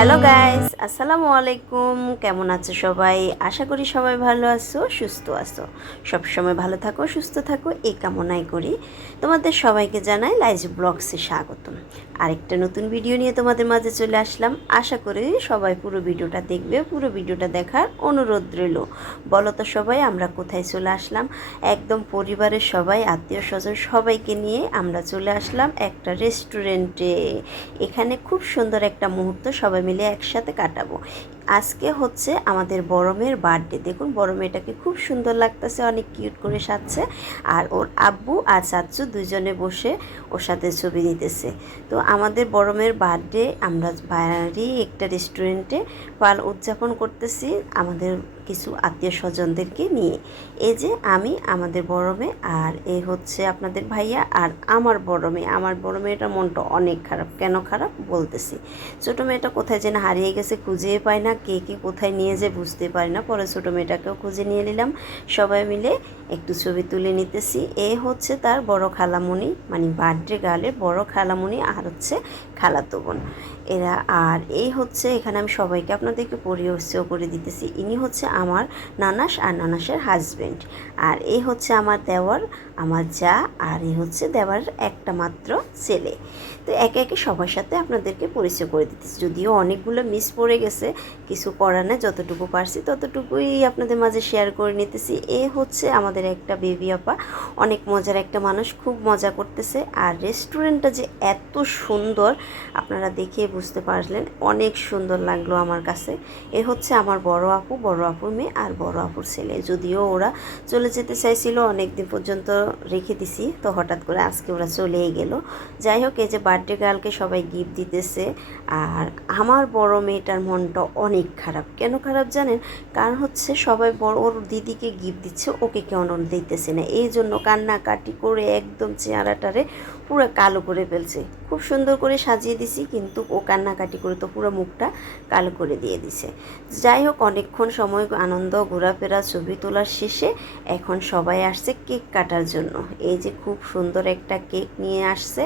Hello guys, আসসালামু আলাইকুম। কেমন আছো সবাই? আশা করি সবাই ভালো আছো, সুস্থ আছো। সবসময় ভালো থাকো, সুস্থ থাকো এই কামনাই করি। তোমাদের সবাইকে জানাই লাইজ ব্লগসে স্বাগতম। আরেকটা নতুন ভিডিও নিয়ে তোমাদের মাঝে চলে আসলাম। আশা করি সবাই পুরো ভিডিওটা দেখবে। পুরো ভিডিওটা দেখার অনুরোধ রইল। বলো তো সবাই, আমরা কোথায় চলে আসলাম? একদম পরিবারের সবাই, আত্মীয় স্বজন সবাইকে নিয়ে আমরা চলে আসলাম একটা রেস্টুরেন্টে। এখানে খুব সুন্দর একটা মুহূর্ত সবাই মিলে একসাথে কাটাবো। আজকে হচ্ছে আমাদের বড় মেয়ের বার্থডে। দেখুন বড় মেয়েটাকে খুব সুন্দর লাগতেছে, অনেক কিউট করে সাজছে। আর ওর আব্বু আর চাচ্চু দুজনে বসে ওর সাথে ছবি নিতেছে। তো আমাদের বড় মেয়ের বার্থডে আমরা বাইরে একটা রেস্টুরেন্টে উদযাপন করতেছি আমাদের কিছু আত্মীয় স্বজনদেরকে নিয়ে। এই যে আমি, আমাদের বড় মেয়ে, আর এই হচ্ছে আপনাদের ভাইয়া, আর আমার বড় মেয়ে। আমার বড় মেয়েটার মনটা অনেক খারাপ। কেন খারাপ বলতেছি। ছোটো মেয়েটা কোথায় যেন হারিয়ে গেছে, খুঁজেই পায় না, কে কে কোথায় নিয়ে যে বুঝতে পারি না। পরে ছোটো মেয়েটাকেও খুঁজে নিয়ে নিলাম, সবাই মিলে একটু ছবি তুলে নিতেছি। এ হচ্ছে তার বড় খালামণি, মানে বার্থডে গার্লের বড় খালামণি, আর হচ্ছে খালাতো বোন এরা। আর এই হচ্ছে এখানে আমি সবাইকে আপনাদেরকে পরিচয় করে দিতেছি। ইনি হচ্ছে আমার নানাস আর নানাসের হাজব্যান্ড। আর এই হচ্ছে আমার দেওর, আমার যা, আর এই হচ্ছে দেওয়ার একটা মাত্র ছেলে। তো একে একে সবার সাথে আপনাদেরকে পরিচয় করে দিতেছি। যদিও অনেকগুলো মিস পড়ে গেছে, কিছু করার না, যতটুকু পারছি ততটুকুই আপনাদের মাঝে শেয়ার করে নিতেছি। এ হচ্ছে আমাদের একটা বেবি আপা, অনেক মজার একটা মানুষ, খুব মজা করতেছে। আর রেস্টুরেন্টটা যে এত সুন্দর আপনারা দেখে বুঝতে পারলেন, অনেক সুন্দর লাগলো আমার কাছে। এ হচ্ছে আমার বড় আপু, বড় আপুর মেয়ে, আর বড় আপুর ছেলে। যদিও ওরা চলে যেতে চাইছিল, অনেক দিন পর্যন্ত রেখে দিছি, তো হঠাৎ করে আজকে ওরা চলেই গেল। যাই হোক, এই যে বার্থডে গার্লকে সবাই গিফট দিতেছে। আর আমার বড় মেয়েটার মনটা অনেক খারাপ। কেন খারাপ জানেন? কারণ হচ্ছে সবাই বড় ওর দিদিকে গিফট দিচ্ছে, ওকে কেউ দিতেছে না, এই জন্য কান্নাকাটি করে একদম চেহারাটারে পুরো কালো করে ফেলছে। খুব সুন্দর করে সাজিয়ে দিছি, কিন্তু ও কান্নাকাটি করে তো পুরো মুখটা কালো করে দিয়ে দিছে। যাই হোক, অনেকক্ষণ সময় আনন্দ, ঘোরাফেরা, ছবি তোলার শেষে এখন সবাই আসছে কেক কাটার জন্য। এই যে খুব সুন্দর একটা কেক নিয়ে আসছে,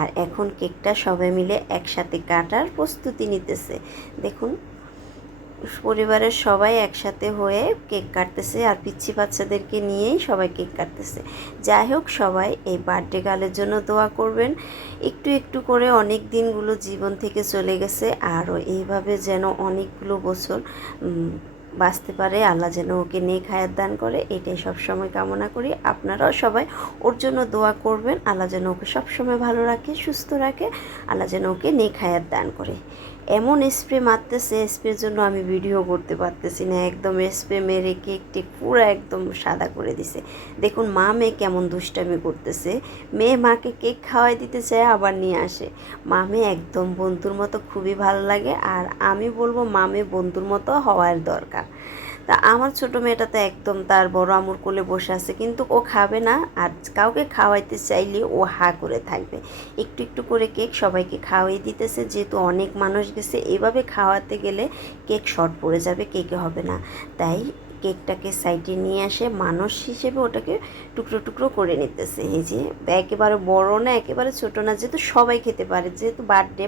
আর এখন কেকটা সবাই মিলে একসাথে কাটার প্রস্তুতি নিতেছে। দেখুন পরিবারের সবাই একসাথে হয়ে কেক কাটতেছে, আর পিচ্ছি বাচ্চাদেরকে নিয়েই সবাই কেক কাটতেছে। যাই হোক, সবাই এই বার্থডে গার্লের জন্য দোয়া করবেন। একটু একটু করে অনেক দিনগুলো জীবন থেকে চলে গেছে, আরও এইভাবে যেন অনেকগুলো বছর বাঁচতে পারে, আল্লাহ যেন ওকে নেক হায়াত দান করে, এটাই সবসময় কামনা করি। আপনারাও সবাই ওর জন্য দোয়া করবেন, আল্লাহ যেন ওকে সবসময় ভালো রাখে, সুস্থ রাখে, আল্লাহ যেন ওকে নেক হায়াত দান করে। এমন স্প্রে মারতেছে, স্প্রের জন্য আমি ভিডিও করতে পারতেছি না। একদম স্প্রে মেরে কেকটি পুরো একদম সাদা করে দিছে। দেখুন মা মেয়ে কেমন দুষ্টামি করতেছে। মেয়ে মাকে কেক খাওয়াই দিতে চায়, আবার নিয়ে আসে। মা মেয়ে একদম বন্ধুর মতো, খুবই ভালো লাগে। আর আমি বলবো মা মেয়ে বন্ধুর মতো হওয়ার দরকার। তা আমার ছোটো মেয়েটা তো একদম তার বড় আমুর কোলে বসে আছে, কিন্তু ও খাবে না। আর কাউকে খাওয়াইতে চাইলে ও হা করে থাকবে। একটু একটু করে কেক সবাইকে খাওয়াই দিতেছে, যেহেতু অনেক মানুষ গেছে, এভাবে খাওয়াতে গেলে কেক শর্ট পড়ে যাবে, কেকে হবে না। তাই কেকটাকে সাইডে নিয়ে আসে, মানুষ হিসেবে ওটাকে টুকরো টুকরো করে নিতেছে। এই যে একেবারে বড় না, একেবারে ছোটো না, যেহেতু সবাই খেতে পারে, যেহেতু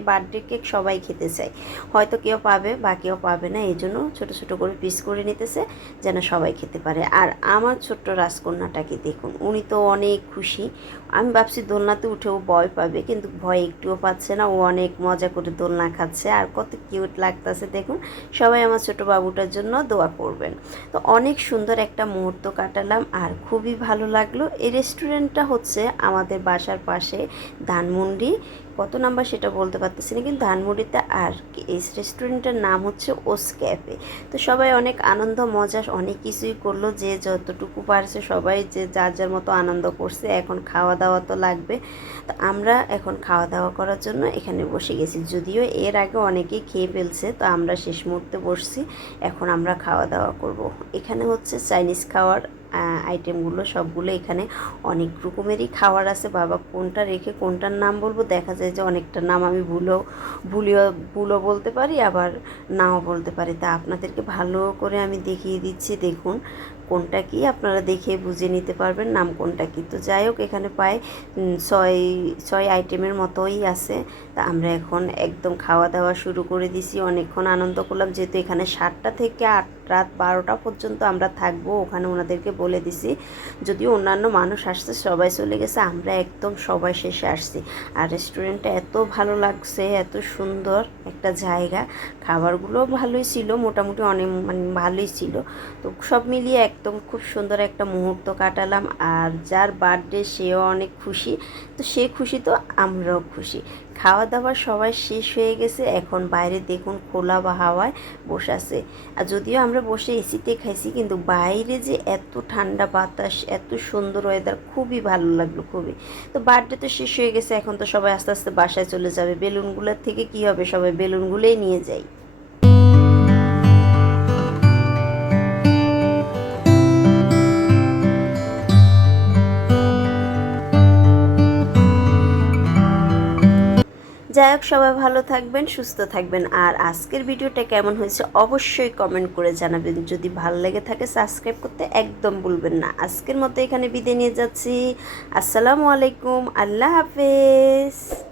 বার্থডে কেক সবাই খেতে চায়। হয়তো কেউ পাবে বা কেউ পাবে না, এই জন্য ছোটো ছোটো করে পিস করে নিতেছে যেন সবাই খেতে পারে। আর আমার ছোট্ট রাজকন্যাটাকে দেখুন, উনি তো অনেক খুশি। আমি ভাবছি দোলনাতে উঠেও ভয় পাবে, কিন্তু ভয় একটুও পাচ্ছে না। ও অনেক মজা করে দোলনা খাচ্ছে, আর কত কিউট লাগতেছে দেখুন। সবাই আমার ছোটো বাবুটার জন্য দোয়া করবেন। তো অনেক সুন্দর একটা মুহূর্ত কাটালাম, আর খুবই ভালো লাগলো। এই রেস্টুরেন্টটা হচ্ছে আমাদের বাসার পাশে, ধানমন্ডি কত নাম্বার সেটা বলতে পারতেছি না, কিন্তু ধানমন্ডিতে। আর এই রেস্টুরেন্টের নাম হচ্ছে ওস ক্যাফে। তো সবাই অনেক আনন্দ মজা অনেক কিছুই করলো, যে যতটুকু পারছে সবাই যে যার যার মতো আনন্দ করছে। এখন খাওয়া দাওয়া তো লাগবে, তো আমরা এখন খাওয়া দাওয়া করার জন্য এখানে বসে গেছি। যদিও এর আগে অনেকেই খেয়ে ফেলছে, তো আমরা শেষ মুহূর্তে বসছি, এখন আমরা খাওয়া দাওয়া করব। এখানে হচ্ছে চাইনিজ খাওয়ার আইটেমগুলো সবগুলো, এখানে অনেক রকমেরই খাবার আছে। বাবা কোনটা রেখে কোনটার নাম বলবো, দেখা যায় যে অনেকটা নাম আমি ভুলও বলতে পারি, আবার নাও বলতে পারি। তা আপনাদেরকে ভালো করে আমি দেখিয়ে দিচ্ছি। দেখুন কোনটা কি আপনারা দেখে বুঝে নিতে পারবেন নাম কোনটা কি। তো যাই হোক, এখানে প্রায় ছয় ছয় আইটেমের মতোই আছে। তা আমরা এখন একদম খাওয়া দাওয়া শুরু করে দিছি। অনেকক্ষণ আনন্দ করলাম, যেহেতু এখানে 7টা থেকে রাত 12টা পর্যন্ত আমরা থাকবো, ওখানে ওনাদেরকে বলে দিছি। যদিও অন্যান্য মানুষ আসছে, সবাই চলে গেছে, আমরা একদম সবাই শেষে আসছি। আর রেস্টুরেন্টটা এত ভালো লাগছে, এত সুন্দর একটা জায়গা, খাবারগুলো ভালোই ছিল, মোটামুটি অনেক মানে ভালোই ছিল। তো সব মিলিয়ে একদম খুব সুন্দর একটা মুহূর্ত কাটালাম। আর যার বার্থডে সেও অনেক খুশি, তো সে খুশি তো আমরাও খুশি। খাওয়া দাওয়া সবাই শেষ হয়ে গেছে, এখন বাইরে দেখুন খোলা বা হাওয়ায় বসে আছে। আর যদিও আমরা বসে এসিতে খাইছি, কিন্তু বাইরে যে এত ঠান্ডা বাতাস, এত সুন্দর ওয়েদার, খুবই ভালো লাগলো খুবই। তো বার্থডে তো শেষ হয়ে গেছে, এখন তো সবাই আস্তে আস্তে বাসায় চলে যাবে। বেলুনগুলোর থেকে কি হবে, সবাই বেলুনগুলোই নিয়ে যাই। যাই হোক, সবাই ভালো থাকবেন, সুস্থ থাকবেন। আর আজকের ভিডিওটা কেমন হয়েছে অবশ্যই কমেন্ট করে জানাবেন। যদি ভালো লেগে থাকে সাবস্ক্রাইব করতে একদম ভুলবেন না। আজকের মতো এখানে বিদায় নিয়ে যাচ্ছি। আসসালামু আলাইকুম, আল্লাহ হাফেজ।